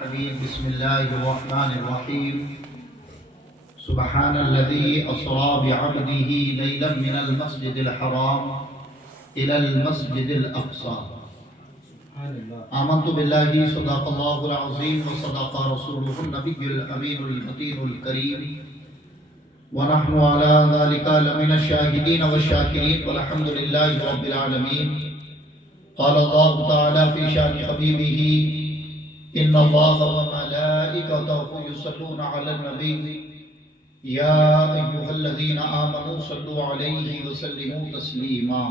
بسم الله الرحمن الرحيم سبحان الذي أسرى بعبده ليلا من المسجد الحرام إلى المسجد الأقصى آمنت بالله صدق الله العظيم وصدق رسوله النبي الأمين المتين الكريم ونحن على ذلك لمن الشاهدين والشاكرين والحمد لله رب العالمين. قال الله تعالى في شأن حبيبه إن الله وملائكته يصلون على النبي يا أيها الذين آمنوا صلوا عليه وسلموا تسليما.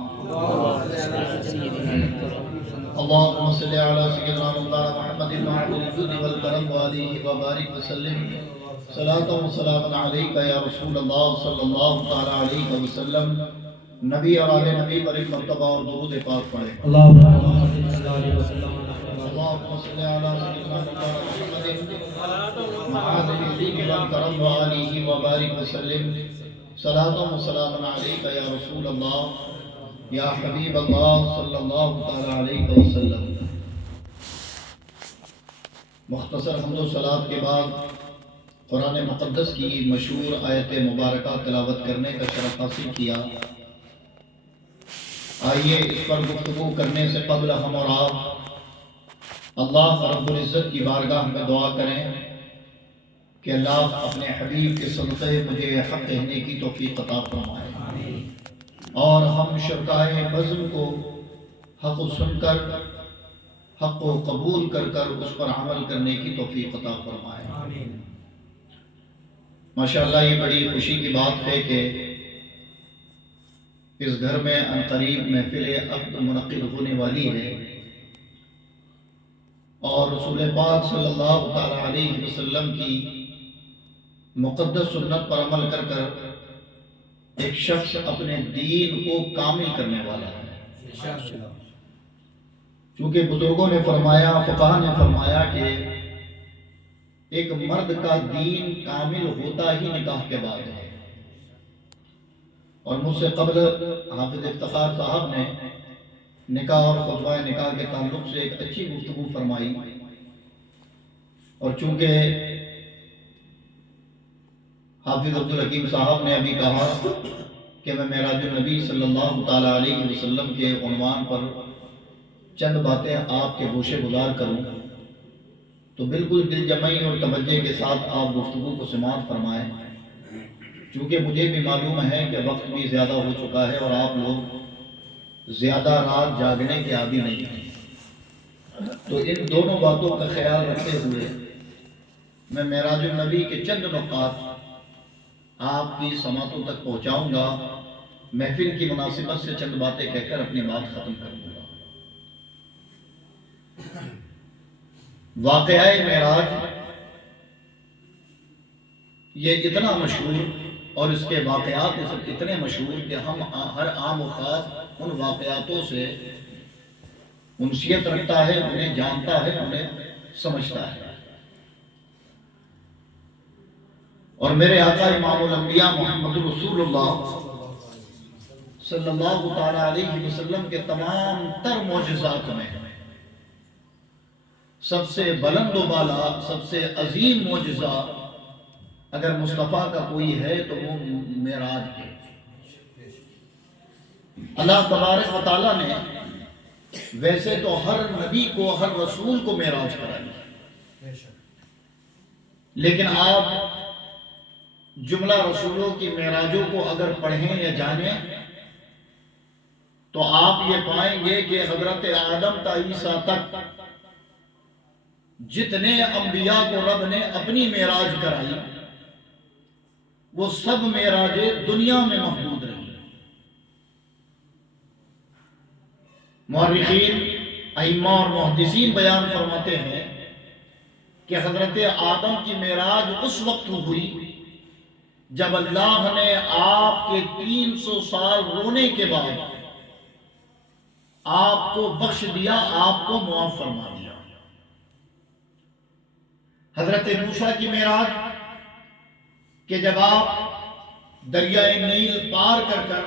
اللهم صل على سيدنا مولانا محمد وعلى الجود والكرم وآله وبارك وسلم صلاة وسلام عليك يا رسول الله صلی اللہ تعالی علیہ وسلم. نبی اور آل نبی پر ایک مرتبہ اور درود پاک پڑھیں. اللهم صل على سيدنا محمد وعلى الجود والكرم وآله وبارك وسلم صلاة وسلام عليك يا رسول الله يا حبيب الله صلی اللہ تعالی علیہ وسلم. مختصر حمد و صلات کے بعد قرآن مقدس کی مشہور آیت مبارکہ تلاوت کرنے کا شرف حاصل کیا. آئیے اس پر گفتگو کرنے سے قبل ہم اور آپ اللہ رب العزت کی بارگاہ میں دعا کریں کہ اللہ اپنے حبیب کے صدقے مجھے حق کہنے کی توفیق عطا فرمائے اور ہم شرکائے بزم کو حق سن کر حق کو قبول کر کر اس پر عمل کرنے کی توفیق عطا فرمائے. ماشاءاللہ یہ بڑی خوشی کی بات ہے کہ اس گھر میں عنقریب محفل عقد منعقد ہونے والی ہے اور رسول پاک صلی اللہ تعالی علیہ وسلم کی مقدس سنت پر عمل کر کر ایک شخص اپنے دین کو کامل کرنے والا ہے. چونکہ بزرگوں نے فرمایا، فقہ نے فرمایا کہ ایک مرد کا دین کامل ہوتا ہی نکاح کے بعد ہے. اور مجھ سے قبل حافظ افتخار صاحب نے نکاح اور خطبہ نکاح کے تعلق سے ایک اچھی گفتگو فرمائی، اور چونکہ حافظ عبدالحکیم صاحب نے ابھی کہا کہ میں معراج النبی صلی اللہ تعالی علیہ وسلم کے عنوان پر چند باتیں آپ کے گوشے گزار کروں، تو بالکل دل جمعی اور توجہ کے ساتھ آپ گفتگو کو سماعت فرمائیں. چونکہ مجھے بھی معلوم ہے کہ وقت بھی زیادہ ہو چکا ہے اور آپ لوگ زیادہ رات جاگنے کے عادی نہیں ہیں، تو ان دونوں باتوں کا خیال رکھتے ہوئے میں معراج النبی کے چند نکات آپ کی سماعتوں تک پہنچاؤں گا. محفل کی مناسبت سے چند باتیں کہہ کر اپنی بات ختم کروں گا. واقعہ معراج یہ اتنا مشہور اور اس کے واقعات اتنے مشہور کہ ہم ہر عام و خاص ان واقعاتوں سے انسیت رکھتا ہے، انہیں جانتا ہے، انہیں سمجھتا ہے. اور میرے آقا امام الانبیاء محمد رسول اللہ صلی اللہ تعالی علیہ وسلم کے تمام تر معجزات میں سب سے بلند و بالا، سب سے عظیم معجزہ اگر مصطفیٰ کا کوئی ہے تو وہ معراج ہے. اللہ تبارک و تعالیٰ نے ویسے تو ہر نبی کو، ہر رسول کو معراج کرائی، لیکن آپ جملہ رسولوں کی معراجوں کو اگر پڑھیں یا جانیں تو آپ یہ پائیں گے کہ حضرت آدم تا عیسیٰ تک جتنے انبیاء کو رب نے اپنی معراج کرائی وہ سب معراجیں دنیا میں محدود رہی. مورخین، ائمہ اور محدثین بیان فرماتے ہیں کہ حضرت آدم کی معراج اس وقت ہوئی جب اللہ نے آپ کے 300 سال رونے کے بعد آپ کو بخش دیا، آپ کو معاف فرما دیا. حضرت موسیٰ کی معراج کہ جب آپ دریائے نیل پار کر کر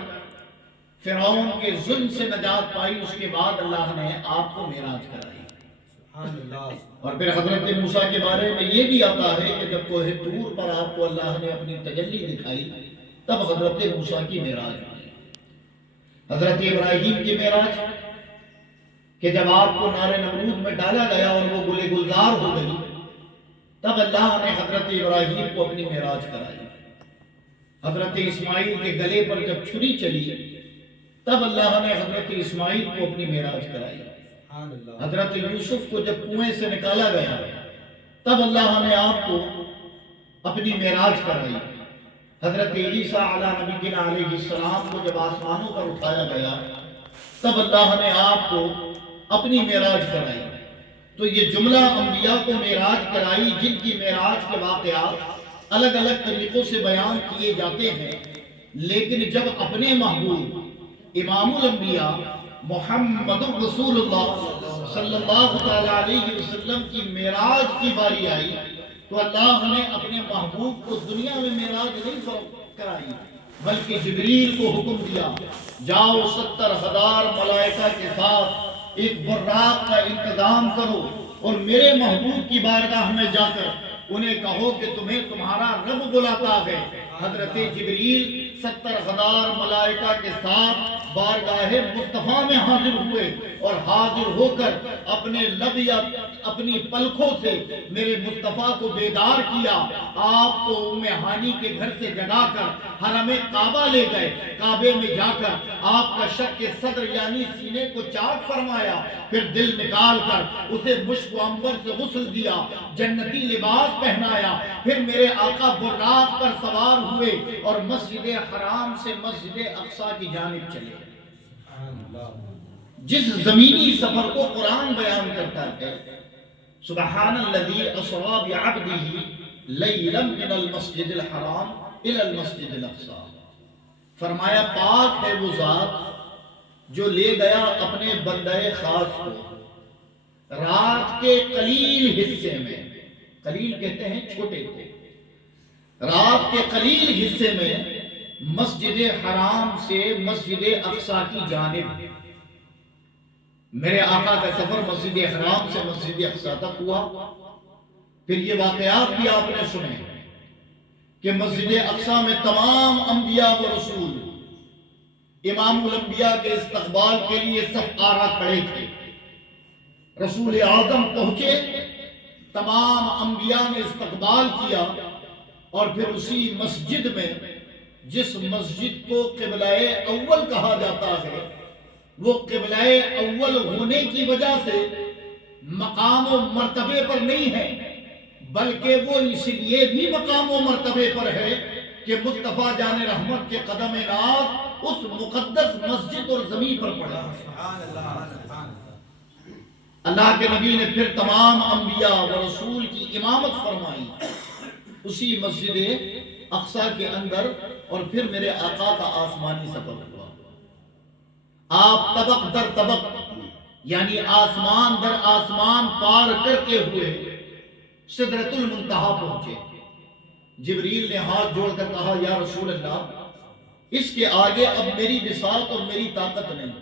فرعون کے ظلم سے نجات پائی، اس کے بعد اللہ نے آپ کو معراج کرائی. اور پھر حضرت موسیٰ کے بارے میں یہ بھی آتا ہے کہ جب کوہ طور پر آپ کو اللہ نے اپنی تجلی دکھائی تب حضرت موسیٰ کی معراج ہوئی۔ حضرت ابراہیم کی معراج کہ جب آپ کو نار نمرود میں ڈالا گیا اور وہ گلے گلزار ہو گئی تب اللہ نے حضرت ابراہیم کو اپنی معراج کرائی۔ حضرت اسماعیل کے گلے پر جب چھری چلی تب اللہ نے حضرت اسماعیل کو اپنی معراج کرائی۔ حضرت یوسف کو جب کنویں سے نکالا گیا تب اللہ نے آپ کو اپنی معراج کرائی۔ حضرت عیسیٰ علیہ نبی علیہ السلام کو جب آسمانوں پر اٹھایا گیا تب اللہ نے آپ کو اپنی معراج کرائی۔ تو یہ جملہ انبیاء کو معراج کرائی جن کی معراج کے واقعات الگ الگ طریقوں سے بیان کیے جاتے ہیں، لیکن جب اپنے محبوب امام الانبیاء محمد رسول اللہ صلی اللہ علیہ وسلم کی معراج کی باری آئی تو اللہ نے اپنے محبوب کو دنیا میں معراج نہیں کرائی بلکہ جبریل کو حکم دیا، جاؤ 70,000 ملائکہ کے ساتھ ایک براق کا انتظام کرو اور میرے محبوب کی بارگاہ میں جا کر انہیں کہو کہ تمہیں تمہارا رب بلاتا ہے۔ حضرت جبریل 70,000 ملائکہ کے ساتھ بارگاہ مصطفیٰ میں حاضر ہوئے اور حاضر ہو کر اپنے لب یا اپنی پلکوں سے میرے مصطفیٰ کو بیدار کیا۔ آپ کو ام ہانی کے گھر سے جگا کر حرم کعبہ لے گئے، کعبے میں جا کر آپ کا شق صدر یعنی سینے کو چاک فرمایا، پھر دل نکال کر اسے مشک و عنبر سے غسل دیا، جنتی لباس پہنایا، پھر میرے آقا براق پر سوار ہوئے اور مسجد حرام سے مسجد اقصی کی جانب چلے۔ جس زمینی سفر کو قرآن بیان کرتا ہے، سبحان الذی اسری بعبدہ لیلا من المسجد الحرام الی المسجد الاقصی، فرمایا پاک ہے وہ ذات جو لے گیا اپنے بندہ خاص کو رات کے قلیل حصے میں، قلیل کہتے ہیں چھوٹے کو، رات کے قلیل حصے میں مسجد حرام سے مسجد اقصی کی جانب۔ میرے آقا کا سفر مسجد حرام سے مسجد اقصی تک ہوا۔ پھر یہ واقعات بھی آپ نے سنے کہ مسجد اقصی میں تمام انبیاء و رسول امام الانبیاء کے استقبال کے لیے صف آرا کھڑے تھے۔ رسول اعظم پہنچے، تمام انبیاء نے استقبال کیا اور پھر اسی مسجد میں، جس مسجد کو قبلہ اول کہا جاتا ہے، وہ قبلہ اول ہونے کی وجہ سے مقام و مرتبے پر نہیں ہے، بلکہ وہ اس لیے بھی مقام و مرتبے پر ہے کہ مصطفیٰ جان رحمت کے قدم ناز اس مقدس مسجد اور زمین پر پڑا۔ اللہ کے نبی نے پھر تمام انبیاء و رسول کی امامت فرمائی اسی مسجد اقصی کے اندر، اور پھر میرے آقا کا آسمانی سفر ہوا۔ آپ طبق در طبق یعنی آسمان در آسمان پار کرتے ہوئے سدرۃ المنتہا پہنچے۔ جبریل نے ہاتھ جوڑ کر کہا، یا رسول اللہ، اس کے آگے اب میری بساط اور میری طاقت نہیں،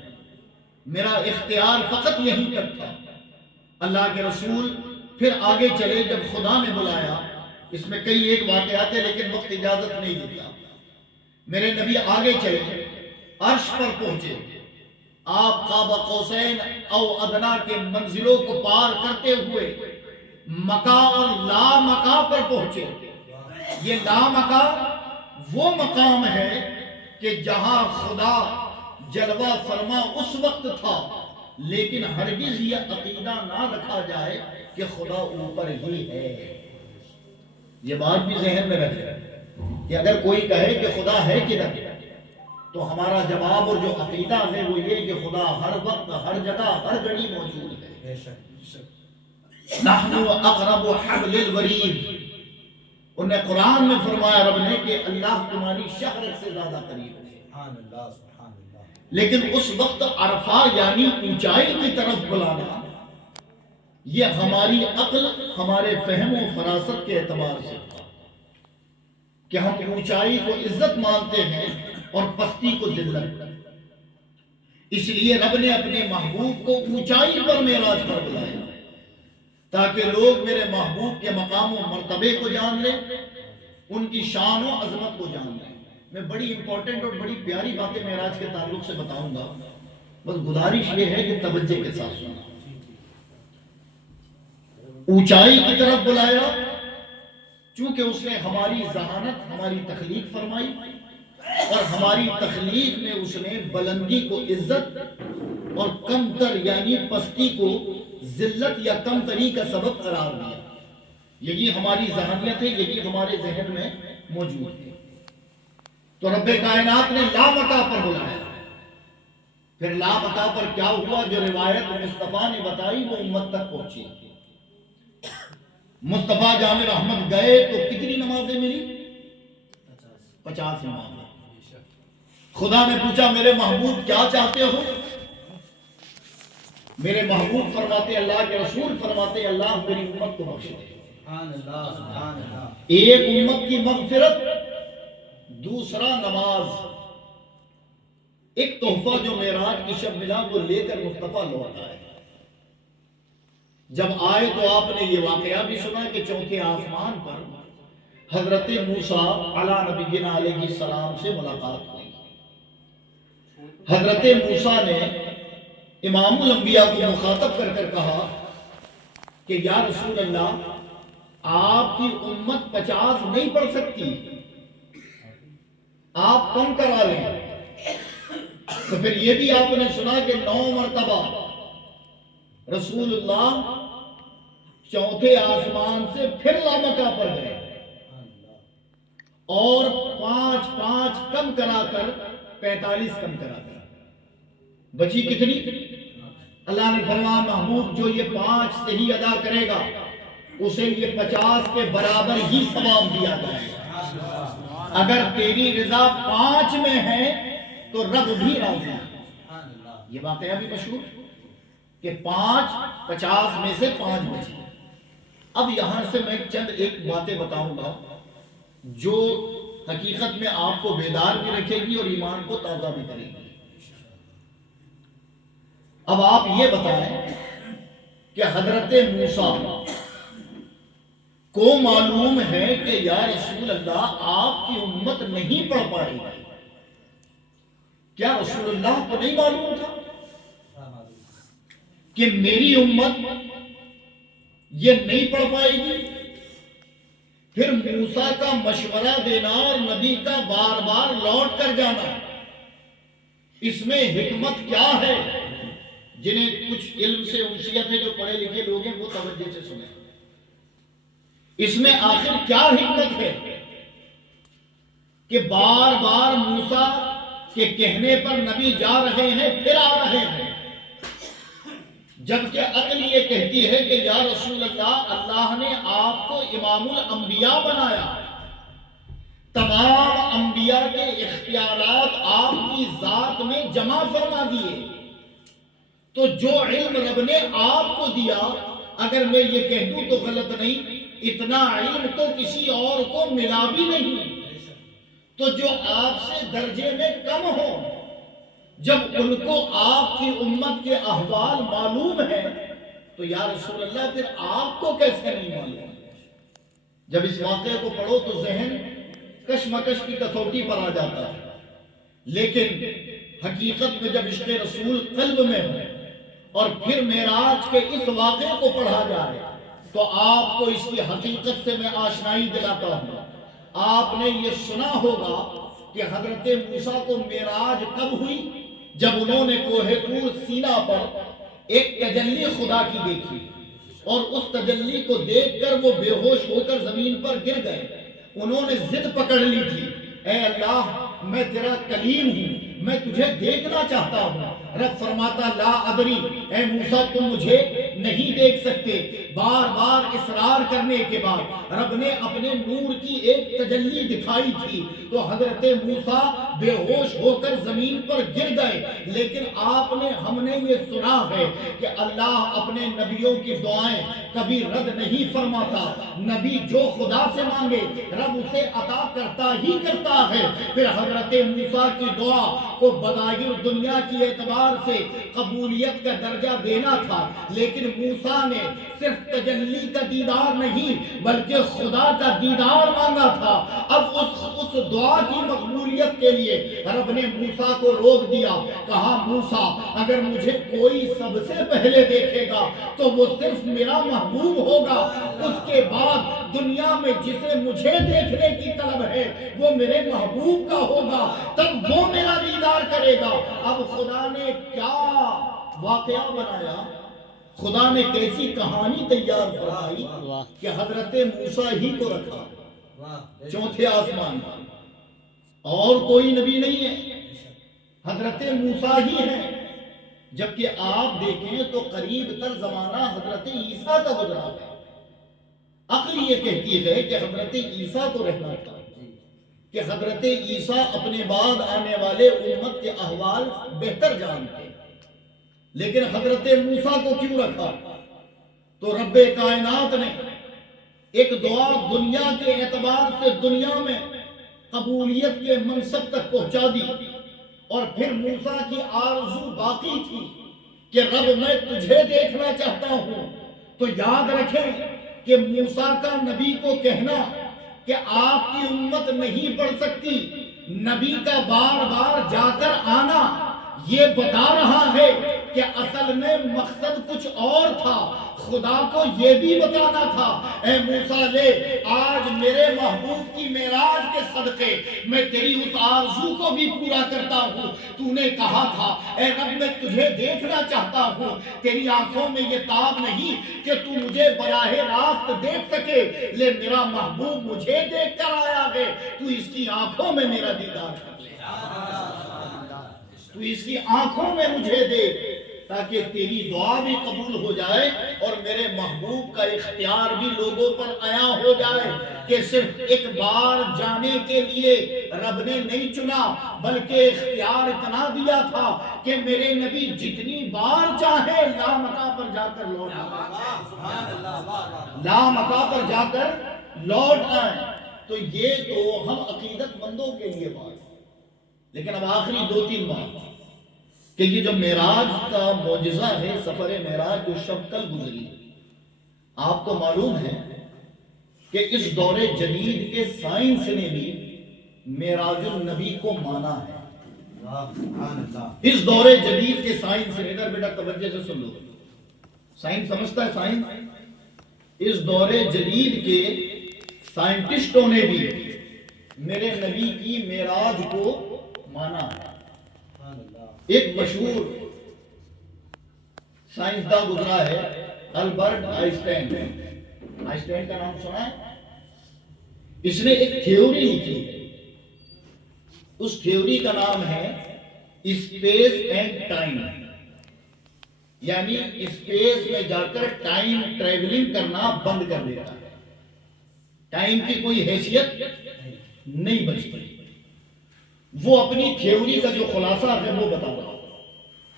میرا اختیار فقط یہیں تک تھا۔ اللہ کے رسول پھر آگے چلے، جب خدا نے بلایا، اس میں کئی ایک واقعات ہیں لیکن وقت اجازت نہیں دیتا، میرے نبی آگے چلے، عرش پر پہنچے، آپ قاب قوسین او ادنا کے منزلوں کو پار کرتے ہوئے مکہ اور لا مکہ پر پہنچے۔ یہ لا مکہ وہ مقام ہے کہ جہاں خدا جلوہ فرما اس وقت تھا، لیکن ہرگز یہ عقیدہ نہ رکھا جائے کہ خدا اوپر ہی ہے۔ یہ بات بھی ذہن میں رکھے کہ اگر کوئی کہے کہ خدا ہے کدھر، تو ہمارا جواب اور جو عقیدہ ہے وہ یہ کہ خدا ہر وقت ہر جگہ ہر گھڑی موجود ہے۔ نحن اقرب حبل الورید، انہیں قرآن میں فرمایا رب نے کہ اللہ تمہاری شہرت سے زیادہ قریب ہے، لیکن اس وقت عرفہ یعنی اونچائی کی طرف بلانا یہ ہماری عقل، ہمارے فہم و فراست کے اعتبار سے تھا کہ ہم اونچائی کو عزت مانتے ہیں اور پستی کو ذلت۔ اس لیے رب نے اپنے محبوب کو اونچائی پر معراج پر بلایا۔ تاکہ لوگ میرے محبوب کے مقام و مرتبے کو جان لیں، ان کی شان و عظمت کو جان لیں۔ میں بڑی امپورٹنٹ اور بڑی پیاری باتیں معراج کے تعلق سے بتاؤں گا، بس گزارش یہ ہے کہ توجہ کے ساتھ سننا۔ اونچائی کی طرف بلایا چونکہ اس نے ہماری ذہانت، ہماری تخلیق فرمائی، اور ہماری تخلیق میں اس نے بلندی کو عزت اور کمتر یعنی پستی کو ذلت یا کمتری کا سبب قرار دیا۔ یہی ہماری ذہانیت ہے، یہی ہمارے ذہن میں موجود ہے۔ تو رب کائنات نے لامکہ پر بلایا، پھر لامکہ پر کیا ہوا؟ جو روایت مصطفیٰ نے بتائی وہ امت تک پہنچی۔ مصطفیٰ جامع رحمت گئے تو کتنی نمازیں ملی؟ 50 نمازیں۔ خدا نے پوچھا میرے محبوب کیا چاہتے ہو؟ میرے محبوب فرماتے، اللہ کے رسول فرماتے، اللہ میری امت کو بخش دے۔ ایک امت کی مغفرت، دوسرا نماز۔ ایک تحفہ جو معراج کی شب ملا وہ لے کر مصطفیٰ لوٹ آئے۔ جب آئے تو آپ نے یہ واقعہ بھی سنا کہ چوتھے آسمان پر حضرت موسیٰ علیٰ نبینا علیہ السلام سے ملاقات ہوئی۔ حضرت موسیٰ نے امام الانبیاء کو مخاطب کر کر کہا کہ یا رسول اللہ، آپ کی امت 50 نہیں پڑھ سکتی، آپ کم کرا لیں۔ تو پھر یہ بھی آپ نے سنا کہ 9 مرتبہ رسول اللہ چوتھے آسمان سے پھر لامکہ پر گئے اور 5 کم کرا کر 45 کم کرا کر بچی کتنی؟ اللہ نے فرمایا محمود جو یہ 5 صحیح ادا کرے گا اسے یہ 50 کے برابر ہی ثواب دیا جائے گا۔ اگر تیری رضا 5 میں ہے تو رب بھی راضی ہے۔ یہ واقعہ بھی مشہور کہ 50 میں سے 5 بچی۔ اب یہاں سے میں چند ایک باتیں بتاؤں گا جو حقیقت میں آپ کو بیدار بھی رکھے گی اور ایمان کو تازہ بھی کرے گی۔ اب آپ یہ بتائیں کہ حضرت موسیٰ کو معلوم ہے کہ یا رسول اللہ آپ کی امت نہیں پڑھ پائے گی، کیا رسول اللہ کو نہیں معلوم تھا کہ میری امت یہ نہیں پڑھ پائے گی؟ پھر موسیٰ کا مشورہ دینا اور نبی کا بار بار لوٹ کر جانا، اس میں حکمت کیا ہے؟ جنہیں کچھ علم سے انسیت ہے، جو پڑھے لکھے لوگ ہیں وہ توجہ سے سنیں۔ اس میں آخر کیا حکمت ہے کہ بار بار موسیٰ کے کہنے پر نبی جا رہے ہیں پھر آ رہے ہیں، جبکہ عقل یہ کہتی ہے کہ یا رسول اللہ، اللہ نے آپ کو امام الانبیاء بنایا، تمام انبیاء کے اختیارات آپ کی ذات میں جمع فرما دیے، تو جو علم رب نے آپ کو دیا، اگر میں یہ کہہ دوں تو غلط نہیں، اتنا علم تو کسی اور کو ملا بھی نہیں، تو جو آپ سے درجے میں کم ہو، جب ان کو آپ کی امت کے احوال معلوم ہے تو یا رسول اللہ پھر آپ کو کیسے نہیں معلوم؟ جب اس واقعے کو پڑھو تو ذہن کشمکش کی کسوٹی پر آ جاتا ہے، لیکن حقیقت میں جب عشق رسول قلب میں ہو اور پھر معراج کے اس واقعے کو پڑھا جائے تو آپ کو اس کی حقیقت سے میں آشنائی دلاتا ہوں۔ آپ نے یہ سنا ہوگا کہ حضرت موسیٰ کو معراج کب ہوئی؟ جب انہوں نے کوہ طور سینا پر ایک تجلی خدا کی دیکھی، اور اس تجلی کو دیکھ کر وہ بے ہوش ہو کر زمین پر گر گئے۔ انہوں نے ضد پکڑ لی تھی، اے اللہ میں تیرا کلیم ہوں، میں تجھے دیکھنا چاہتا ہوں۔ رب فرماتا لا ادری، اے موسیٰ تم مجھے نہیں دیکھ سکتے۔ بار بار اصرار کرنے کے بعد رب نے اپنے نور کی ایک تجلی دکھائی تھی تو حضرت موسیٰ بے ہوش ہو کر زمین پر گر گئے۔ لیکن ہم نے یہ سنا ہے کہ اللہ اپنے نبیوں کی دعائیں کبھی رد نہیں فرماتا، نبی جو خدا سے مانگے رب اسے عطا کرتا ہی کرتا ہے۔ پھر حضرت موسیٰ کی دعا کو بظاہر دنیا کی اعتبار سے قبولیت کا درجہ دینا تھا، لیکن موسیٰ نے صرف تجلی کا دیدار نہیں بلکہ خدا کا دیدار مانگا تھا۔ اب اس دعا کی مقبولیت کے لیے رب نے موسیٰ کو روک دیا، کہا موسیٰ اگر مجھے کوئی سب سے پہلے دیکھے گا تو وہ صرف میرا محبوب ہوگا، اس کے بعد دنیا میں جسے مجھے دیکھنے کی طلب ہے وہ میرے محبوب کا ہوگا، تب وہ میرا دیدار کرے گا۔ اب خدا نے کیا واقعہ بنایا، خدا نے کیسی کہانی تیار فرمائی کہ حضرت موسیٰ ہی کو رکھا چوتھے آسمان پر، اور کوئی نبی نہیں ہے، حضرت موسیٰ ہی ہے۔ جبکہ آپ دیکھیں تو قریب تر زمانہ حضرت عیسیٰ کا گزرا ہے، عقل یہ کہتی ہے کہ حضرت عیسیٰ کو رہنا تھا، کہ حضرت عیسیٰ اپنے بعد آنے والے امت کے احوال بہتر جانتے، لیکن حضرت موسیٰ کو کیوں رکھا؟ تو رب کائنات نے ایک دعا دنیا کے اعتبار سے دنیا میں قبولیت کے منصب تک پہنچا دی، اور پھر موسیٰ کی آرزو باقی تھی کہ رب میں تجھے دیکھنا چاہتا ہوں۔ تو یاد رکھیں کہ موسیٰ کا نبی کو کہنا کہ آپ کی امت نہیں پڑھ سکتی، نبی کا بار بار جا کر آنا یہ بتا رہا ہے کہ اصل میں مقصد کچھ اور تھا، خدا کو یہ بھی بتانا تھا اے موسیٰ لے آج میرے محبوب کی معراج کے صدقے میں تیری اس آرزو کو بھی پورا کرتا ہوں۔ تو نے کہا تھا اے رب میں تجھے دیکھنا چاہتا ہوں، تیری آنکھوں میں یہ تاب نہیں کہ تو مجھے براہ راست دیکھ سکے، لے میرا محبوب مجھے دیکھ کر آیا ہے، تو اس کی آنکھوں میں میرا دیدار کر لے، تو اس کی آنکھوں میں مجھے دیکھ، تاکہ تیری دعا بھی قبول ہو جائے اور میرے محبوب کا اختیار بھی لوگوں پر عیاں ہو جائے کہ صرف ایک بار جانے کے لیے رب نے نہیں چنا بلکہ اختیار اتنا دیا تھا کہ میرے نبی جتنی بار چاہے لامکہ پر جا کر لوٹ آئے، لامکہ پر جا کر لوٹ آئے۔ تو یہ تو ہم عقیدت مندوں کے لیے بات، لیکن اب آخری دو تین بات کہ یہ جو معراج کا معجزہ ہے، سفر معراج جو شب کل گزری، آپ کو معلوم ہے کہ اس دور جدید کے سائنس نے بھی معراج النبی کو مانا ہے۔ اس دور جدید کے سائنس نے، ادھر بیٹا توجہ سے سن لو، سائنس سمجھتا ہے سائنس، اس دور جدید کے سائنٹسٹوں نے بھی میرے نبی کی معراج کو مانا ہے۔ ایک مشہور سائنسداں گزرا ہے البرٹ آئنسٹائن، آئنسٹائن کا نام سنا ہے؟ اس نے ایک تھیوری لکھی ہے، اس تھیوری کا نام ہے اسپیس اینڈ ٹائم، یعنی اسپیس میں جا کر ٹائم ٹریولنگ کرنا بند کر دیتا ہے، ٹائم کی کوئی حیثیت نہیں بچتی۔ وہ اپنی تھیوری کا جو خلاصہ ہے وہ بتا رہا ہے،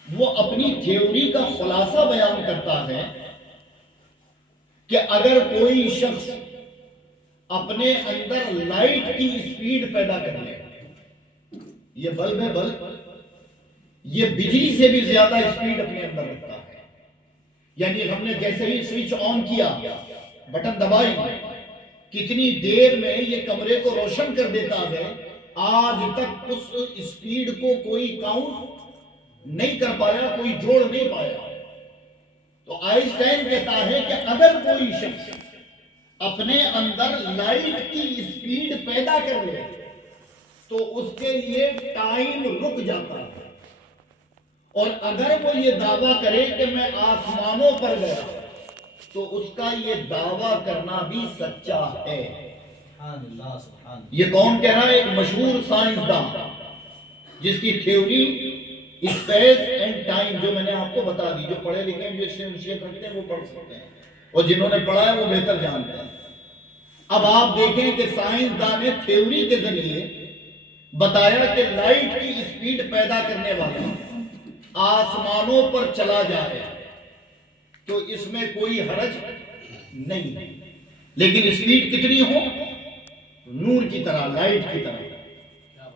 وہ اپنی تھیوری کا خلاصہ بیان کرتا ہے کہ اگر کوئی شخص اپنے اندر لائٹ کی اسپیڈ پیدا کر لے، یہ بلب ہے، بلب یہ بجلی سے بھی زیادہ اسپیڈ اپنے اندر رکھتا ہے، یعنی ہم نے جیسے ہی سوئچ آن کیا، بٹن دبائی، کتنی دیر میں یہ کمرے کو روشن کر دیتا ہے، آج تک اس اسپیڈ کو کوئی کاؤنٹ نہیں کر پایا، کوئی جوڑ نہیں پایا۔ تو آئنسٹائن کہتا ہے کہ اگر کوئی شخص اپنے اندر لائٹ کی اسپیڈ پیدا کر لے تو اس کے لیے ٹائم رک جاتا ہے، اور اگر وہ یہ دعویٰ کرے کہ میں آسمانوں پر گیا تو اس کا یہ دعویٰ کرنا بھی سچا ہے۔ یہ کون کہہ رہا ہے؟ ایک مشہور سائنسداں جس کی تھیوری اسپیس اینڈ ٹائم، جو میں نے آپ کو بتا دی، جو پڑھے لکھے ہیں، جو اس سے انشیت رکھتے ہیں وہ پڑھ سکتے ہیں، اور جنہوں نے پڑھا ہے وہ بہتر جانتے ہیں۔ اب آپ دیکھیں کہ سائنسداں نے تھیوری کے ذریعے بتایا کہ لائٹ کی اسپیڈ پیدا کرنے والا آسمانوں پر چلا جائے تو اس میں کوئی حرج نہیں، لیکن اسپیڈ کتنی ہو؟ نور کی طرح، لائٹ کی طرح،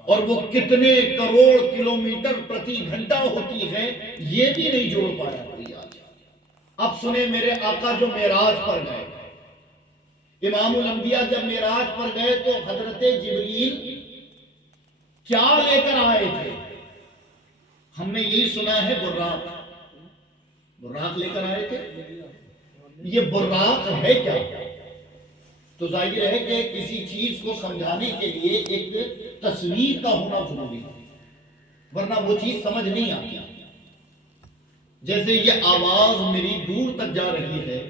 اور وہ کتنے کروڑ کلومیٹر پرتی گھنٹہ ہوتی ہے یہ بھی نہیں جوڑ پایا کوئی آج۔ اب سنیں میرے آقا جو معراج پر گئے، امام الانبیاء جب معراج پر گئے تو حضرت جبریل کیا لے کر آئے تھے؟ ہم نے یہی سنا ہے براق، براق لے کر آئے تھے۔ یہ براق ہے کیا؟ تو ظاہر ہے کہ کسی چیز کو سمجھانے کے لیے ایک تصویر کا ہونا ضروری ہے، ورنہ وہ چیز سمجھ نہیں آتی۔ جیسے یہ آواز میری دور تک جا رہی ہے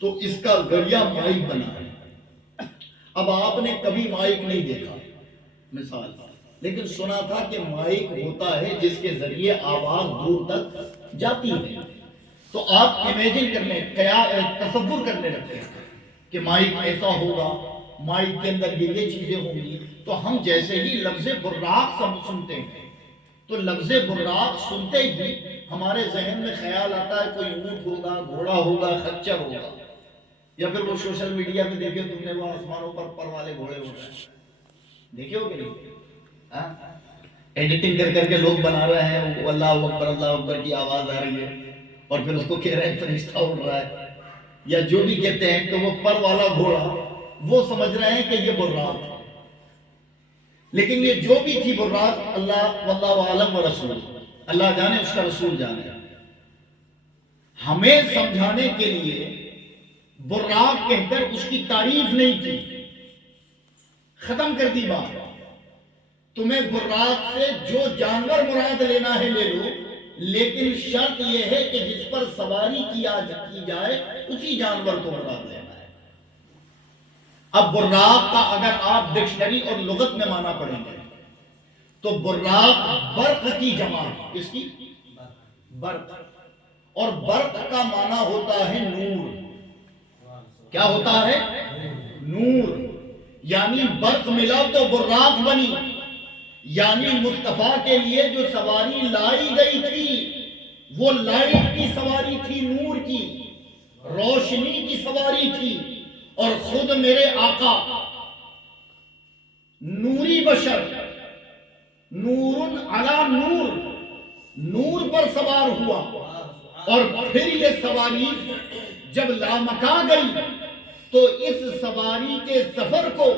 تو اس کا ذریعہ مائک بنا ہے۔ اب آپ نے کبھی مائک نہیں دیکھا مثال، لیکن سنا تھا کہ مائک ہوتا ہے جس کے ذریعے آواز دور تک جاتی ہے۔ تو آپ امیجن کرنے، تصور کرنے لگتے ہیں کہ مائک ایسا ہوگا، مائک کے اندر یہ چیزیں ہوں گی۔ تو ہم جیسے ہی لفظ براق سنتے ہیں تو لفظ براق سنتے ہی ہمارے ذہن میں خیال آتا ہے کوئی اونٹ ہوگا، گھوڑا ہوگا، خچر ہوگا، یا پھر وہ سوشل میڈیا میں دیکھے تم نے وہ آسمانوں پر والے گھوڑے ہوتے ہیں، دیکھے ہو کہ نہیں؟ ایڈیٹنگ کر کے لوگ بنا رہے ہیں، وہ اللہ اکبر کی آواز آ رہی ہے اور پھر اس کو کہہ رہے ہیں فرشتہ اڑ رہا ہے، یا جو بھی کہتے ہیں کہ وہ پر والا گھوڑا، وہ سمجھ رہے ہیں کہ یہ براق ہے۔ لیکن یہ جو بھی تھی براق، اللہ واللہ عالم و رسول، اللہ جانے، اس کا رسول جانے۔ ہمیں سمجھانے کے لیے براق کہہ کر اس کی تعریف نہیں کی، ختم کر دی بات۔ تمہیں براق سے جو جانور مراد لینا ہے لے لو، لیکن شرط یہ ہے کہ جس پر سواری کی جائے اسی جانور کو مراد لینا ہے۔ اب براق کا اگر آپ ڈکشنری اور لغت میں معنی پڑھیں گے تو براق برق کی جمع، کس کی؟ برق، اور برق کا معنی ہوتا ہے نور۔ کیا ہوتا ہے؟ نور، یعنی برق ملا تو براق بنی، یعنی مصطفیٰ کے لیے جو سواری لائی گئی تھی وہ لائٹ کی سواری تھی، نور کی، روشنی کی سواری تھی، اور خود میرے آقا نوری بشر، نور علی نور، نور پر سوار ہوا، اور پھر یہ سواری جب لامکا گئی تو اس سواری کے سفر کو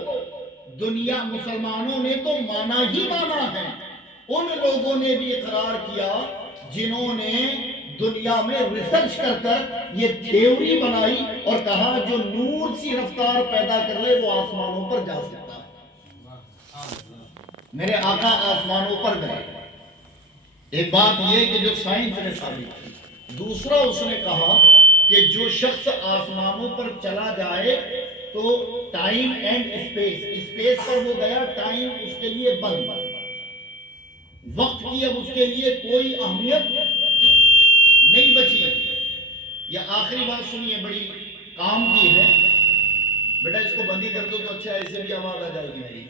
دنیا مسلمانوں نے تو مانا ہی مانا ہے، ان لوگوں نے بھی اقرار کیا جنہوں نے دنیا میں ریسرچ کر یہ تھیوری بنائی اور کہا جو نور سی رفتار پیدا کر لے وہ آسمانوں پر جا سکتا ہے۔ میرے آقا آسمانوں پر گئے۔ ایک بات یہ کہ جو سائنس نے ثابت کی، دوسرا اس نے کہا کہ جو شخص آسمانوں پر چلا جائے تو ٹائم اینڈ اسپیس پر وہ گیا، ٹائم اس کے لیے بند، وقت کی اب اس کے لیے کوئی اہمیت نہیں بچی۔ یہ آخری بات سنیے، بڑی کام کی ہے، بیٹا اس کو بند ہی کر دو تو اچھا، ایسے بھی آواز آ جائے گی میری۔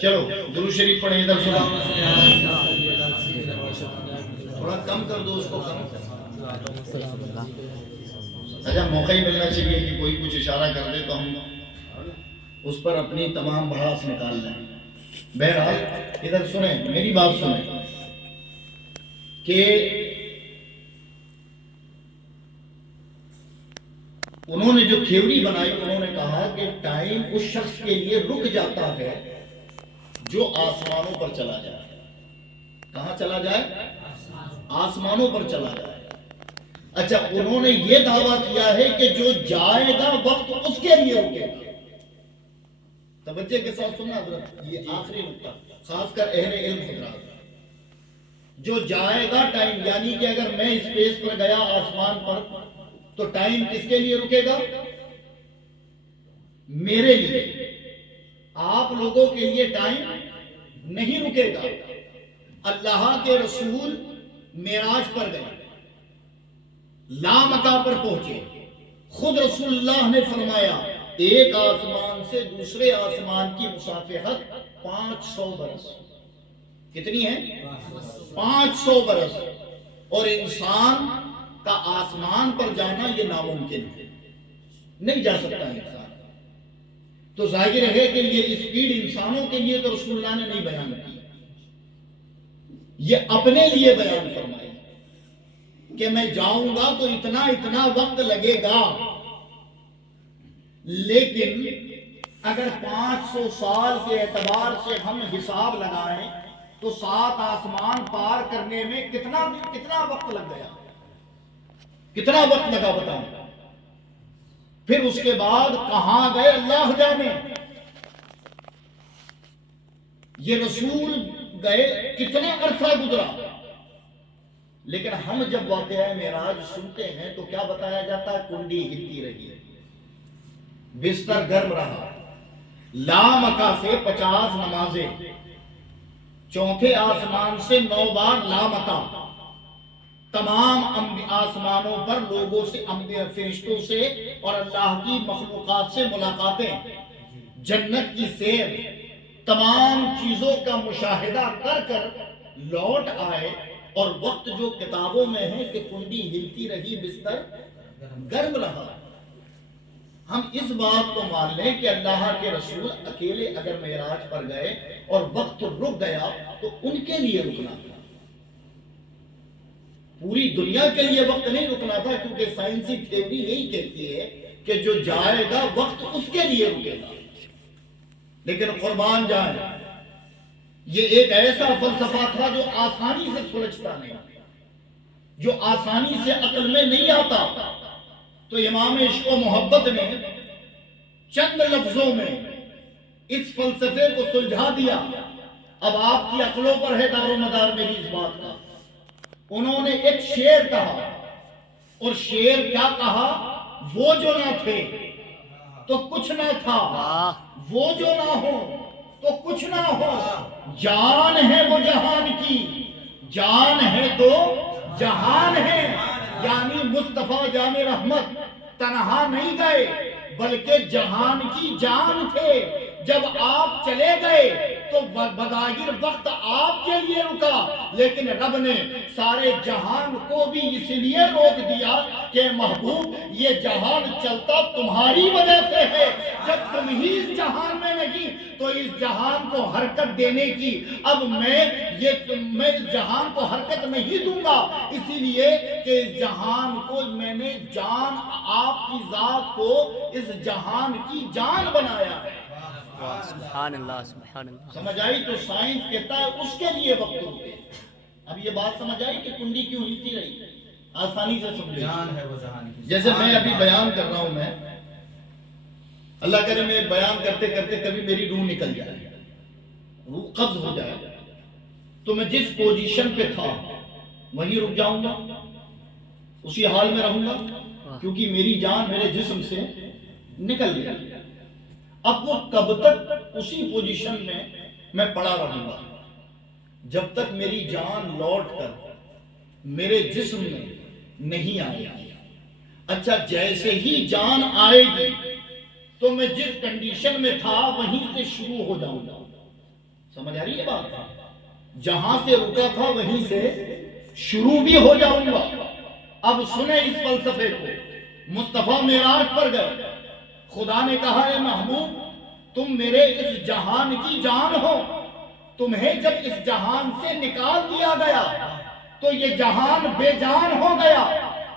چلو درود شریف پڑھیں، ادھر سنا، تھوڑا کم کر دو اس کو، کم۔ اچھا موقع ہی ملنا چاہیے کہ کوئی کچھ اشارہ کر دے تو ہم اس پر اپنی تمام بھڑاس نکال لیں۔ بہرحال ادھر سنیں، میری بات سنیں کہ انہوں نے جو تھیوری بنائی، انہوں نے کہا کہ ٹائم اس شخص کے لیے رک جاتا ہے جو آسمانوں پر چلا جائے۔ کہاں چلا جائے؟ آسمانوں پر چلا جائے۔ اچھا انہوں نے یہ دعویٰ کیا ہے کہ جو جائے گا وقت اس کے لیے رکے گا۔ توجہ کے ساتھ سننا حضرت، یہ آخری نقطہ، خاص کر اہل علم حضرات، جو جائے گا ٹائم، یعنی کہ اگر میں اسپیس پر گیا آسمان پر تو ٹائم کس کے لیے رکے گا؟ میرے لیے، آپ لوگوں کے لیے ٹائم نہیں رکے گا۔ اللہ کے رسول معراج پر گئے، لامکا پر پہنچے، خود رسول اللہ نے فرمایا ایک آسمان سے دوسرے آسمان کی مسافت 500 برس۔ کتنی ہے؟ 500 برس، اور انسان کا آسمان پر جانا یہ ناممکن ہے، نہیں جا سکتا انسان۔ تو ظاہر ہے کہ یہ اسپیڈ انسانوں کے لیے تو رسول اللہ نے نہیں بیان کی، یہ اپنے لیے بیان فرمائی۔ کہ میں جاؤں گا تو اتنا وقت لگے گا، لیکن اگر 500 سال کے اعتبار سے ہم حساب لگائیں تو 7 آسمان پار کرنے میں کتنا وقت لگ گیا، کتنا وقت لگا بتاؤں؟ پھر اس کے بعد کہاں گئے اللہ جانے، یہ رسول گئے کتنا عرصہ گزرا، لیکن ہم جب واقعہ معراج سنتے ہیں تو کیا بتایا جاتا ہے؟ کنڈی ہلتی رہی، بستر گرم رہا، لامکہ سے 50 نمازیں، چوتھے آسمان سے 9 بار لامکہ، تمام آسمانوں پر لوگوں سے، فرشتوں سے اور اللہ کی مخلوقات سے ملاقاتیں، جنت کی سیر، تمام چیزوں کا مشاہدہ کر لوٹ آئے، اور وقت جو کتابوں میں ہے کہ کنڈی ہلتی رہی، بستر گرم رہا۔ ہم اس بات کو مان لیں کہ اللہ کے رسول اکیلے اگر معراج پر گئے اور وقت رک گیا تو ان کے لیے رکنا تھا، پوری دنیا کے لیے وقت نہیں رکنا تھا، کیونکہ سائنسی تھیوری یہی کہتی ہے کہ جو جائے گا وقت اس کے لیے رکے گا۔ لیکن قربان جائیں، یہ ایک ایسا فلسفہ تھا جو آسانی سے سلجھتا نہیں، جو آسانی سے عقل میں نہیں آتا، تو امام عشق و محبت نے چند لفظوں میں اس فلسفے کو سلجھا دیا۔ اب آپ کی عقلوں پر ہے دار و مدار میری اس بات کا۔ انہوں نے ایک شعر کہا، اور شعر کیا کہا؟ وہ جو نہ تھے تو کچھ نہ تھا، وہ جو نہ ہو تو کچھ نہ ہو، جان ہے وہ جہان کی، جان ہے تو جہان ہے۔ یعنی مصطفیٰ جان رحمت تنہا نہیں گئے بلکہ جہان کی جان تھے۔ جب آپ چلے گئے تو بظاہر وقت آپ کے لیے رکا، لیکن رب نے سارے جہان کو بھی اس لیے روک دیا کہ محبوب یہ جہان چلتا تمہاری وجہ سے ہے، جب تم ہی اس جہان میں نہیں تو اس جہان کو حرکت دینے کی اب میں اس جہان کو حرکت نہیں دوں گا، اسی لیے کہ اس جہان کو میں نے جان، آپ کی ذات کو اس جہان کی جان بنایا ہے۔ سبحان اللہ، سبحان اللہ۔ سمجھ آئی؟ تو سائنس کہتا ہے اس کے لیے وقت رکے۔ اب یہ بات سمجھ آئی کہ کنڈی کیوں ہلتی رہی؟ آسانی سے سمجھے۔ جیسے میں ابھی بیان کر رہا ہوں، میں اللہ کرے میں بیان کرتے کرتے کبھی میری روح نکل جائے، روح قبض ہو جائے، تو میں جس پوزیشن پہ تھا وہیں رک جاؤں گا، اسی حال میں رہوں گا، کیونکہ میری جان میرے جسم سے نکل گئی۔ اب وہ کب تک اسی پوزیشن میں پڑا رہوں گا؟ جب تک میری جان لوٹ کر میرے جسم میں نہیں آئے گی۔ اچھا، جیسے ہی جان آئے گی تو میں جس کنڈیشن میں تھا وہیں سے شروع ہو جاؤں گا۔ سمجھ آ رہی ہے بات؟ جہاں سے رکا تھا وہیں سے شروع بھی ہو جاؤں گا۔ اب سنیں اس فلسفے کو۔ مصطفیٰ معراج پر گئے، خدا نے کہا اے محبوب تم میرے اس جہان کی جان ہو، تمہیں جب اس جہان سے نکال دیا گیا تو یہ جہان بے جان ہو گیا،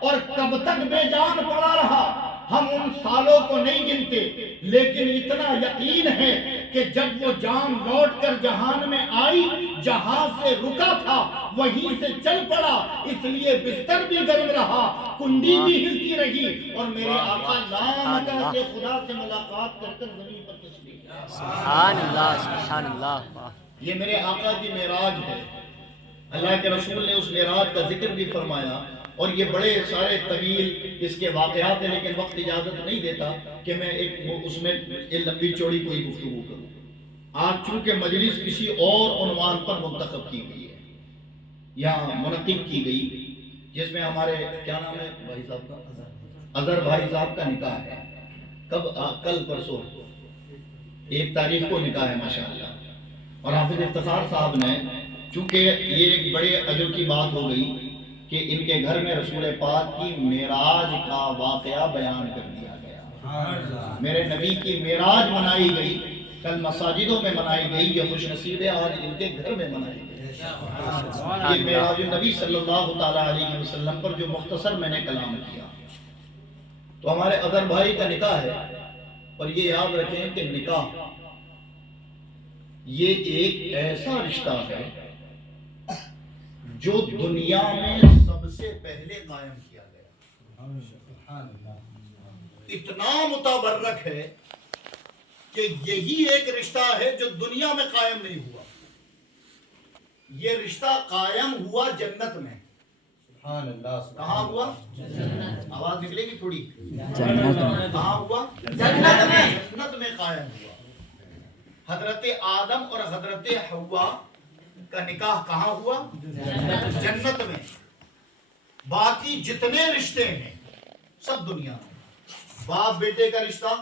اور کب تک بے جان پڑا رہا ہم ان سالوں کو نہیں گنتے، لیکن اتنا یقین ہے کہ جب وہ جان لوٹ کر جہان میں آئی، جہاں سے رکا تھا وہیں سے چل پڑا، اس لیے بستر بھی گرم رہا، کنڈی بھی ہلتی رہی، اور میرے آقا لامکہ سے خدا سے ملاقات کر کر زمین پر تشریف لائے۔ سبحان اللہ، سبحان اللہ۔ یہ میرے آقا کی معراج ہے۔ اللہ کے رسول نے اس معراج کا ذکر بھی فرمایا، اور یہ بڑے سارے طویل اس کے واقعات ہیں، لیکن وقت اجازت نہیں دیتا کہ میں اس میں ایک لمبی چوڑی کوئی گفتگو کروں۔ آج چونکہ مجلس کسی اور عنوان پر منتخب کی گئی ہے یا منعقد کی گئی، جس میں ہمارے کیا نام ہے بھائی صاحب کا، اظہر بھائی صاحب کا نکاح ہے۔ کب؟ کل پرسوں 1 تاریخ کو نکاح ہے ماشاءاللہ۔ اور حافظ افتخار صاحب نے، چونکہ یہ ایک بڑے اجر کی بات ہو گئی کہ ان کے گھر میں رسول پاک کی معراج کا واقعہ بیان کر دیا گیا۔ میرے نبی کی معراج منائی گئی، کل مساجدوں میں منائی گئی، یہ خوش نصیب ہے آج ان کے گھر میں منائی گئی۔ یہ معراج النبی صلی اللہ تعالیٰ علیہ وسلم پر جو مختصر میں نے کلام کیا، تو ہمارے اظہر بھائی کا نکاح ہے، اور یہ یاد رکھیں کہ نکاح یہ ایک ایسا رشتہ ہے جو دنیا میں سب سے پہلے قائم کیا گیا، اتنا متبرک ہے کہ یہی ایک رشتہ ہے جو دنیا میں قائم نہیں ہوا۔ یہ رشتہ قائم ہوا جنت میں۔ کہاں ہوا؟ آواز نکلے گی تھوڑی۔ کہاں ہوا؟ جنت میں۔ جنت میں قائم ہوا۔ حضرت آدم اور حضرت حوا کا نکاح کہاں ہوا؟ جنت میں۔ باقی جتنے رشتے ہیں سب دنیا میں۔ باپ بیٹے کا رشتہ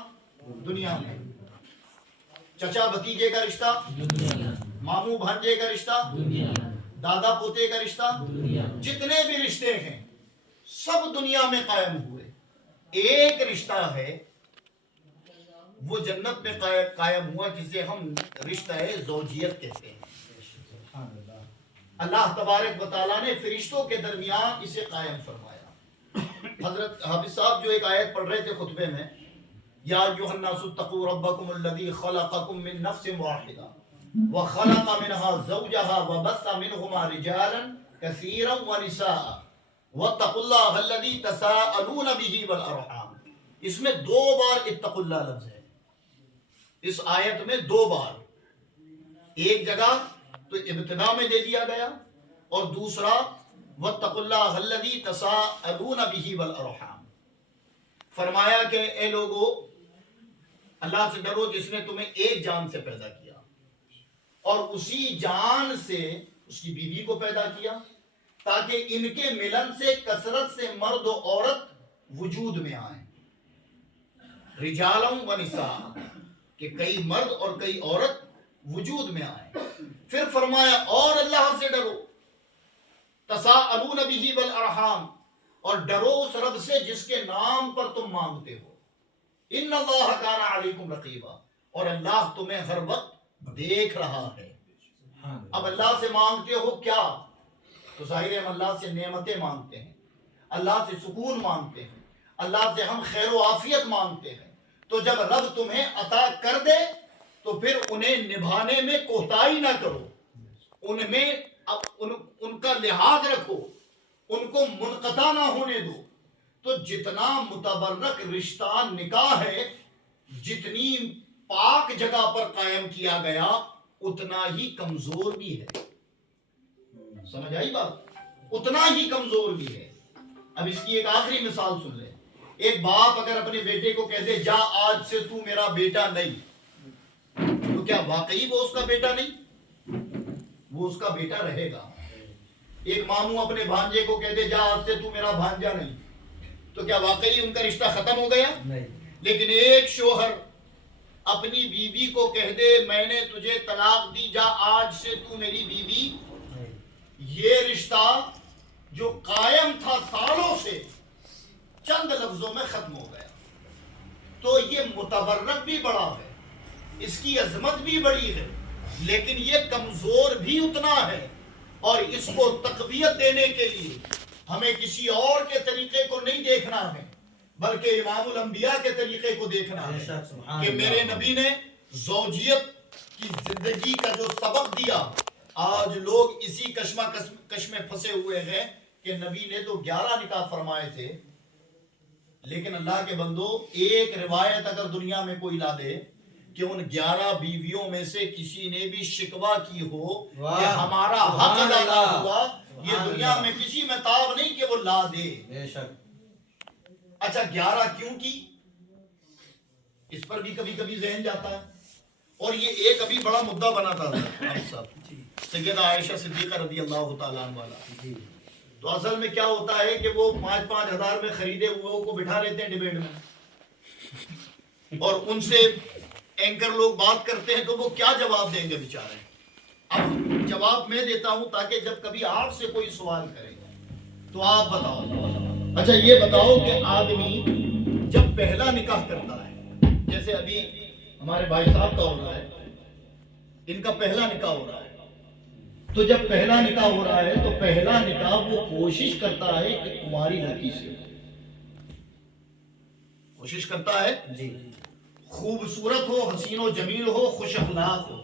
دنیا میں، چچا بھتیجے کا رشتہ دنیا میں، ماموں بھانجے کا رشتہ دنیا میں، دادا پوتے کا رشتہ دنیا میں، جتنے بھی رشتے ہیں سب دنیا میں قائم ہوئے۔ ایک رشتہ ہے وہ جنت میں قائم ہوا جسے ہم رشتہ زوجیت کہتے ہیں۔ اللہ تبارک و تعالیٰ نے فرشتوں کے درمیان اسے قائم فرمایا۔ حضرت حافظ صاحب جو ایک آیت پڑھ رہے تھے خطبے میں، یا ایھا الناس اتقوا ربکم الذی خلقکم من نفس واحدہ وخلق منها زوجها وبث منهما رجالا كثيرا ونساء واتقوا الله الذي تساءلون به والارحام۔ اس میں دو بار اتقوا اللہ لفظ ہے، اس آیت میں دو بار، ایک جگہ تو ابتدا میں دے دیا گیا، اور دوسرا واتقوا اللہ الذی تساءلون به والارحام، فرمایا کہ اے لوگو اللہ سے ڈرو جس نے تمہیں ایک جان سے پیدا کیا اور اسی جان سے اس کی بیوی کو پیدا کیا، تاکہ ان کے ملن سے کثرت سے مرد و عورت وجود میں آئیں، رجالا و نساء، کہ کئی مرد اور کئی عورت وجود میں آئیں۔ پھر فرمایا اور اللہ سے ڈرو، تساءلون به والارحام، اور ڈرو اس رب سے جس کے نام پر تم مانگتے ہو، ان اللہ کان علیکم رقیبا، اور اللہ تمہیں ہر وقت دیکھ رہا ہے۔ اب اللہ سے مانگتے ہو کیا؟ تو ظاہر ہے ہم اللہ سے نعمتیں مانگتے ہیں، اللہ سے سکون مانگتے ہیں، اللہ سے ہم خیر و عافیت مانگتے ہیں۔ تو جب رب تمہیں عطا کر دے تو پھر انہیں نبھانے میں کوتاہی نہ کرو، ان کا لحاظ رکھو، ان کو منقطع نہ ہونے دو۔ تو جتنا متبرک رشتہ نکاح ہے، جتنی پاک جگہ پر قائم کیا گیا، اتنا ہی کمزور بھی ہے۔ سمجھ آئی بات؟ اتنا ہی کمزور بھی ہے۔ اب اس کی ایک آخری مثال سن لیں۔ ایک باپ اگر اپنے بیٹے کو کہہ دے جا آج سے تو میرا بیٹا نہیں، تو کیا واقعی وہ اس کا بیٹا نہیں؟ وہ اس کا بیٹا رہے گا۔ ایک ماموں اپنے بھانجے کو کہہ دے جا آج سے تو میرا بھانجا نہیں، تو کیا واقعی ان کا رشتہ ختم ہو گیا؟ نہیں۔ لیکن ایک شوہر اپنی بیوی کو کہہ دے میں نے تجھے طلاق دی، جا آج سے تو میری بیوی، یہ رشتہ جو قائم تھا سالوں سے چند لفظوں میں ختم ہو گیا۔ تو یہ متبرک بھی بڑا ہے، اس کی عظمت بھی بڑی ہے، لیکن یہ کمزور بھی اتنا ہے، اور اس کو تقویت دینے کے لیے ہمیں کسی اور کے طریقے کو نہیں دیکھنا ہے، بلکہ امام الانبیاء کے طریقے کو دیکھنا ہے کہ میرے نبی نے زوجیت کی زندگی کا جو سبق دیا، آج لوگ اسی کشمکش میں پھنسے ہوئے ہیں کہ نبی نے تو 11 نکاح فرمائے تھے، لیکن اللہ کے بندو ایک روایت اگر دنیا میں کوئی لا دے کہ ان 11 بیویوں میں سے کسی نے بھی شکوہ کی ہو کہ ہمارا حق ادا نہ ہوا، یہ دنیا میں کسی میں تاب نہیں کہ وہ لا دے۔ بے شک۔ اچھا 11 کیوں کی؟ اس پر بھی کبھی کبھی ذہن جاتا ہے، اور یہ ایک ابھی بڑا مدعا بنا تھا سیدہ عائشہ صدیقہ رضی اللہ تعالیٰ عنہ۔ تو اصل میں کیا ہوتا ہے کہ وہ 5-5 ہزار میں خریدے ہوئے کو بٹھا لیتے ہیں ڈیبیٹ میں، اور ان سے اینکر لوگ بات کرتے ہیں تو وہ کیا جواب دیں گے بیچارے۔ اب جواب میں دیتا ہوں تاکہ جب کبھی آپ سے کوئی سوال کرے تو آپ بتاؤ۔ اچھا یہ بتاؤ کہ آدمی جب پہلا نکاح کرتا ہے، جیسے ابھی ہمارے بھائی صاحب کا ہو رہا ہے، ان کا پہلا نکاح ہو رہا ہے، تو جب پہلا نکاح ہو رہا ہے تو پہلا نکاح وہ کوشش کرتا ہے کہ کماری لڑکی سے کوشش کرتا ہے جی خوبصورت ہو، حسین و جمیل ہو، خوش اخلاق ہو،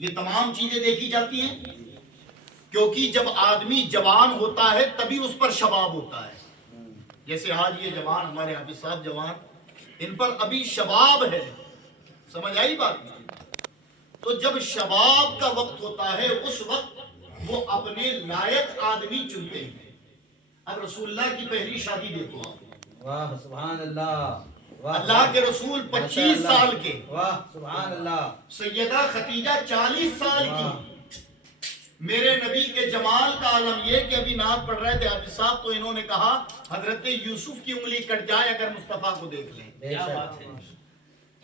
یہ تمام چیزیں دیکھی جاتی ہیں، کیونکہ جب آدمی جوان ہوتا ہے تبھی اس پر شباب ہوتا ہے۔ جیسے آج یہ جوان ہمارے حافظ صاحب جوان، ان پر ابھی شباب ہے، سمجھ آئی بات؟ تو جب شباب کا وقت ہوتا ہے اس وقت وہ اپنے لائق آدمی چنتے ہیں۔ اب رسول اللہ کی پہلی شادی دیکھو آپ، واہ سبحان اللہ، اللہ کے رسول 25 سال کے، واہ سبحان اللہ، سیدہ خدیجہ 40 سال کی۔ میرے نبی کے جمال کا عالم یہ کہ ابھی نعت پڑھ رہے تھے حافظ صاحب، تو انہوں نے کہا حضرت یوسف کی انگلی کٹ جائے اگر مصطفیٰ کو دیکھ لیں۔ کیا بات ہے،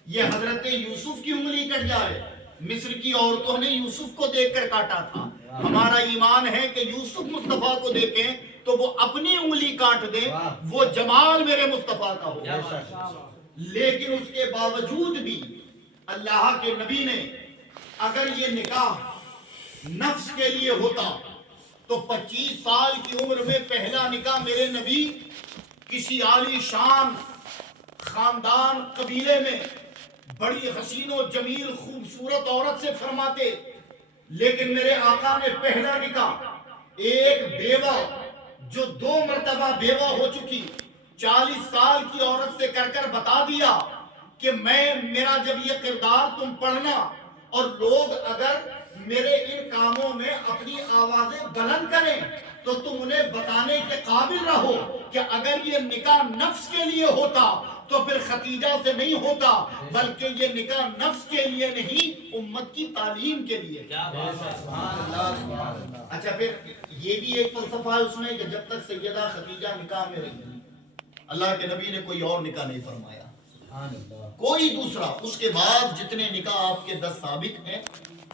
یہ حضرت یوسف کی انگلی کٹ جائے، مصر کی عورتوں نے یوسف کو دیکھ کر کاٹا تھا، ہمارا ایمان ہے کہ یوسف مصطفیٰ کو دیکھیں تو وہ اپنی انگلی کاٹ دیں، وہ جمال میرے مصطفیٰ کا ہو۔ لیکن اس کے باوجود بھی اللہ کے نبی نے اگر یہ نکاح نفس کے لیے ہوتا تو 25 سال کی عمر میں پہلا نکاح میرے نبی کسی عالی شان خاندان قبیلے میں بڑی حسین و جمیل خوبصورت عورت سے فرماتے، لیکن میرے آقا نے پہلا نکاح ایک بیوہ جو 2 مرتبہ بیوہ ہو چکی 40 سال کی عورت سے کر کر بتا دیا کہ میرا جب یہ کردار تم پڑھنا اور لوگ اگر میرے ان کاموں میں اپنی آوازیں بلند کریں تو تم انہیں بتانے کے قابل رہو کہ اگر یہ نکاح نفس کے لیے ہوتا تو پھر خدیجہ سے نہیں ہوتا، بلکہ یہ نکاح نفس کے لیے نہیں امت کی تعلیم کے لیے۔ اچھا پھر یہ بھی ایک فلسفہ ہے اس میں کہ جب تک سیدہ خدیجہ نکاح میں رہی اللہ کے نبی نے کوئی اور نکاح نہیں فرمایا، کوئی دوسرا۔ اس کے بعد جتنے نکاح آپ کے 10 ثابت ہیں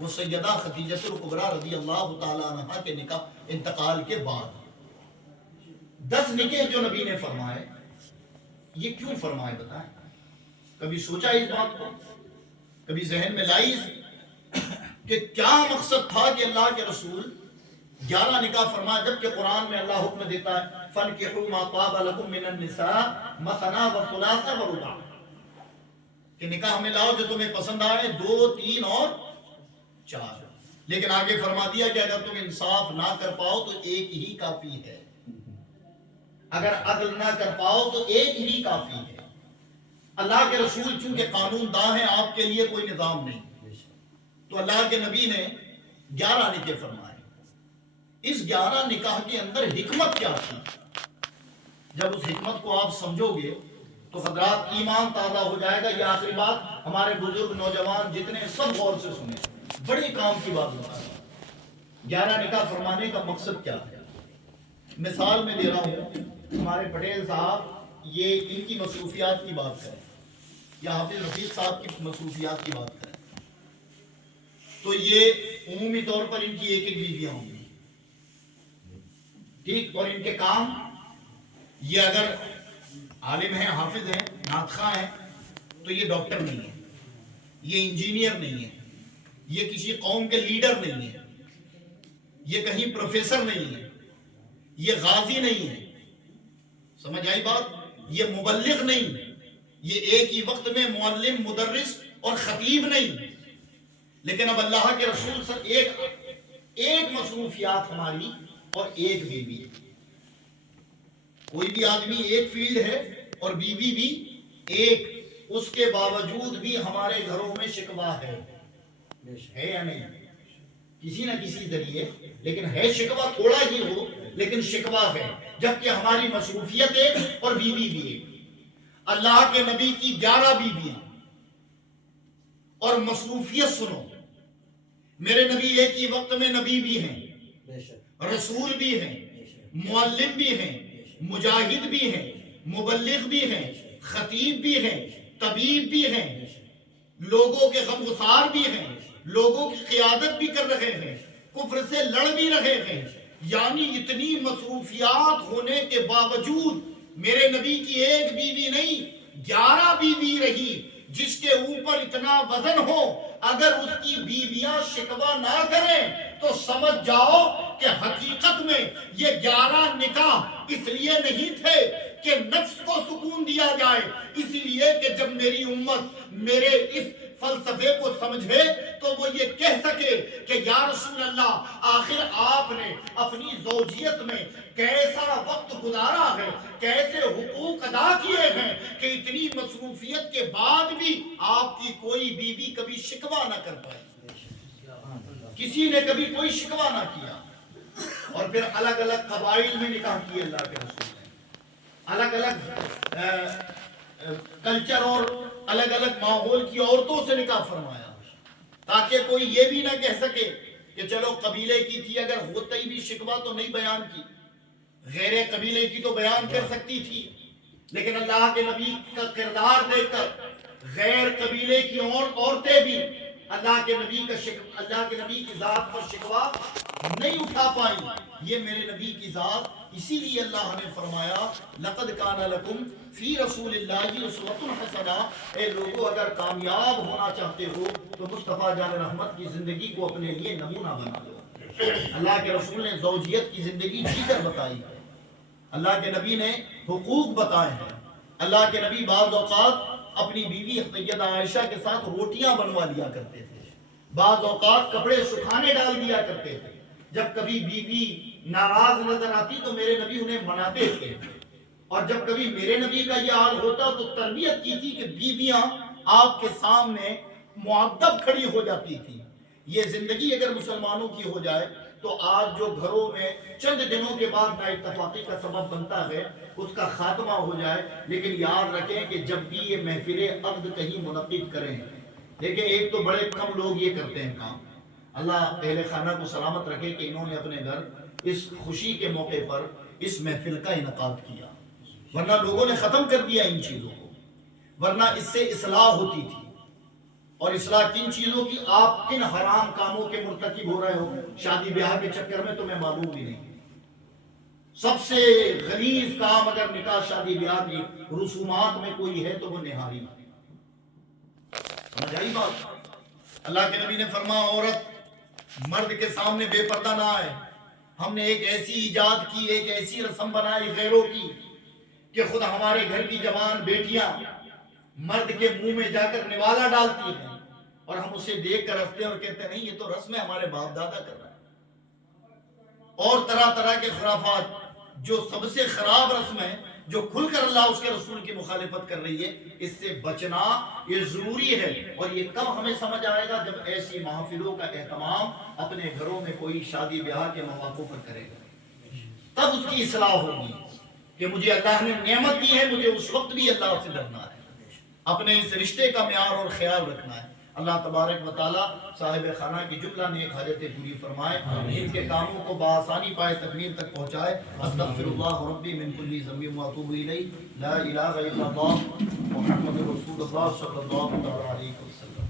وہ سیدہ خدیجہ الکبریٰ رضی اللہ تعالیٰ عنہا کے نکاح انتقال کے بعد 10 نکاح جو نبی نے فرمائے، یہ کیوں فرمائے بتائیں؟ کبھی سوچا اس بات کو؟ کبھی ذہن میں لائی کہ کیا مقصد تھا کہ اللہ کے رسول 11 نکاح فرمائے، جبکہ قرآن میں اللہ حکم دیتا ہے فَانْكِحُوا مَا طَابَ لَكُم مِّنَ النِّسَاءِ مَثْنَىٰ وَثُلَاثَ وَرُبَاعَ، کہ نکاح میں لاؤ جو تمہیں پسند آئے، 2، 3 اور 4۔ لیکن آگے فرما دیا کہ اگر تم انصاف نہ کر پاؤ تو ایک ہی کافی ہے، اگر عدل نہ کر پاؤ تو ایک ہی کافی ہے۔ اللہ کے رسول چونکہ قانون داں ہیں، آپ کے لیے کوئی نظام نہیں، تو اللہ کے نبی نے 11 نکاح فرمائے۔ اس 11 نکاح کے اندر حکمت کیا تھی؟ جب اس حکمت کو آپ سمجھو گے تو حضرات ایمان تازہ ہو جائے گا۔ یہ آخری بات ہمارے بزرگ نوجوان جتنے سب غور سے سنیں، بڑی کام کی بات بتا رہا ہوں۔ 11 نکاح فرمانے کا مقصد کیا ہے؟ مثال میں دے رہا ہوں، ہمارے پٹیل صاحب یہ ان کی مصروفیات کی بات کریں یا حافظ رفیق صاحب کی مصروفیات کی بات کریں تو یہ عمومی طور پر ان کی ایک بیویاں ہوں گی، ٹھیک، اور ان کے کام یہ اگر عالم ہیں، حافظ ہیں، نعت خواں ہیں تو یہ ڈاکٹر نہیں ہے، یہ انجینئر نہیں ہے، یہ کسی قوم کے لیڈر نہیں ہے، یہ کہیں پروفیسر نہیں ہے، یہ غازی نہیں ہے، سمجھ آئی بات؟ یہ مبلغ نہیں، یہ ایک ہی وقت میں معلم، مدرس اور خطیب نہیں، لیکن اب اللہ کے رسول سر ایک مصروفیات ہماری اور ایک بیوی۔ کوئی بھی آدمی ایک فیلڈ ہے اور بیوی بھی ایک، اس کے باوجود بھی ہمارے گھروں میں شکوہ ہے یا نہیں؟ کسی نہ کسی ذریعے، لیکن ہے شکوہ، تھوڑا ہی ہو لیکن شکوہ ہے، جبکہ ہماری مصروفیت ایک اور بیوی بھی ایک۔ اللہ کے نبی کی 11 بیویاں اور مصروفیت سنو، میرے نبی ایک ہی وقت میں نبی بھی ہیں، رسول بھی ہیں، معلم بھی ہیں، مجاہد بھی ہیں، مبلغ بھی ہیں، خطیب بھی ہیں، طبیب بھی ہیں، لوگوں کے غمگسار بھی ہیں، لوگوں کی قیادت بھی کر رہے ہیں، کفر سے لڑ بھی رہے ہیں۔ یعنی اتنی مصروفیات ہونے کے باوجود میرے نبی کی ایک بیوی نہیں 11 بیوی رہی، جس کے اوپر اتنا وزن ہو اگر اس کی بیویاں شکوہ نہ کریں تو سمجھ جاؤ کہ حقیقت میں یہ 11 نکاح اس لیے نہیں تھے کہ نفس کو سکون دیا جائے، اسی لیے کہ جب میری امت میرے اس فلسفے کو سمجھے تو وہ یہ کہہ سکے کہ یا رسول اللہ آخر آپ نے اپنی زوجیت میں کیسا وقت گزارا ہے، کیسے حقوق ادا کیے ہیں کہ اتنی مصروفیت کے بعد بھی آپ کی کوئی بیوی کبھی شکوہ نہ کر پائی، کسی نے کبھی کوئی شکوہ نہ کیا۔ اور پھر الگ الگ قبائل میں نکاح کیے اللہ کے رسول نے، الگ الگ کلچر اور الگ الگ ماحول کی عورتوں سے نکاح فرمایا، تاکہ کوئی یہ بھی نہ کہہ سکے کہ چلو قبیلے کی تھی، اگر ہوتا ہی بھی شکوہ تو نہیں بیان کی، غیر قبیلے کی تو بیان کر سکتی تھی، لیکن اللہ کے نبی کا کردار دیکھ کر غیر قبیلے کی عورتیں بھی اللہ کے نبی کی ذات پر شکوہ نہیں اٹھا پائیں۔ یہ میرے نبی کی ذات، اسی لیے اللہ نے فرمایا لَقَدْ كَانَ لَكُمْ فِي رَسُولِ اللَّهِ أُسْوَةٌ حَسَنَةٌ، اے لوگوں اگر کامیاب ہونا چاہتے ہو تو مصطفیٰ جان رحمت کی زندگی کو اپنے لیے نمونہ بنا لو۔ اللہ کے رسول نے زوجیت کی زندگی جی کر بتائی ہے، اللہ کے نبی نے حقوق بتائے ہیں، اللہ کے نبی بعض اوقات اپنی بیوی سیدہ عائشہ کے ساتھ روٹیاں بنوا لیا کرتے تھے، بعض اوقات کپڑے سکھانے ڈال دیا کرتے تھے، جب کبھی بیوی ناراض نظر آتی تو میرے نبی انہیں مناتے تھے، اور جب کبھی میرے نبی کا یہ حال ہوتا تو تربیت کی تھی کہ بیویاں آپ کے سامنے مؤدب کھڑی ہو جاتی تھی۔ یہ زندگی اگر مسلمانوں کی ہو جائے تو آج جو گھروں میں چند دنوں کے بعد نا اتفاقی کا سبب بنتا ہے اس کا خاتمہ ہو جائے، لیکن یاد رکھیں کہ جب بھی یہ محفل عقد کہیں منعقد کریں، دیکھیں ایک تو بڑے کم لوگ یہ کرتے ہیں کام، اللہ اہل خانہ کو سلامت رکھے کہ انہوں نے اپنے گھر اس خوشی کے موقع پر اس محفل کا انعقاد کیا، ورنہ لوگوں نے ختم کر دیا ان چیزوں کو، ورنہ اس سے اصلاح ہوتی تھی۔ اور اصلاح کن چیزوں کی؟ آپ کن حرام کاموں کے مرتکب ہو رہے ہو شادی بیاہ کے چکر میں، تمہیں معلوم بھی نہیں۔ سب سے غلیظ کام اگر نکاح شادی بیاہ کی رسومات میں کوئی ہے تو وہ نہاری، سمجھ آئی بات؟ اللہ کے نبی نے فرمایا عورت مرد کے سامنے بے پردہ نہ آئے۔ ہم نے ایک ایسی ایجاد کی، ایک ایسی رسم بنائی غیروں کی کہ خود ہمارے گھر کی جوان بیٹیاں مرد کے منہ میں جا کر نوالا ڈالتی ہیں اور ہم اسے دیکھ کر ہنستے ہیں اور کہتے ہیں نہیں یہ تو رسم ہے، ہمارے باپ دادا کر رہا ہے۔ اور طرح طرح کے خرافات، جو سب سے خراب رسم ہے، جو کھل کر اللہ اس کے رسول کی مخالفت کر رہی ہے، اس سے بچنا یہ ضروری ہے۔ اور یہ کب ہمیں سمجھ آئے گا؟ جب ایسی محفلوں کا اہتمام اپنے گھروں میں کوئی شادی بیاہ کے مواقع پر کرے گا، تب اس کی اصلاح ہوگی کہ مجھے اللہ نے نعمت دی ہے، مجھے اس وقت بھی اللہ سے ڈرنا ہے، اپنے اس رشتے کا معیار اور خیال رکھنا ہے۔ اللہ تبارک و تعالیٰ صاحب خانہ کی جملہ نیک حاجتیں پوری فرمائے، ان کے کاموں کو بآسانی پائے تکمیل تک پہنچائے۔ استغفر اللہ ربی من کل ذنب واتوب الیہ، لا الہ الا اللہ محمد رسول اللہ صلی اللہ علیہ وسلم۔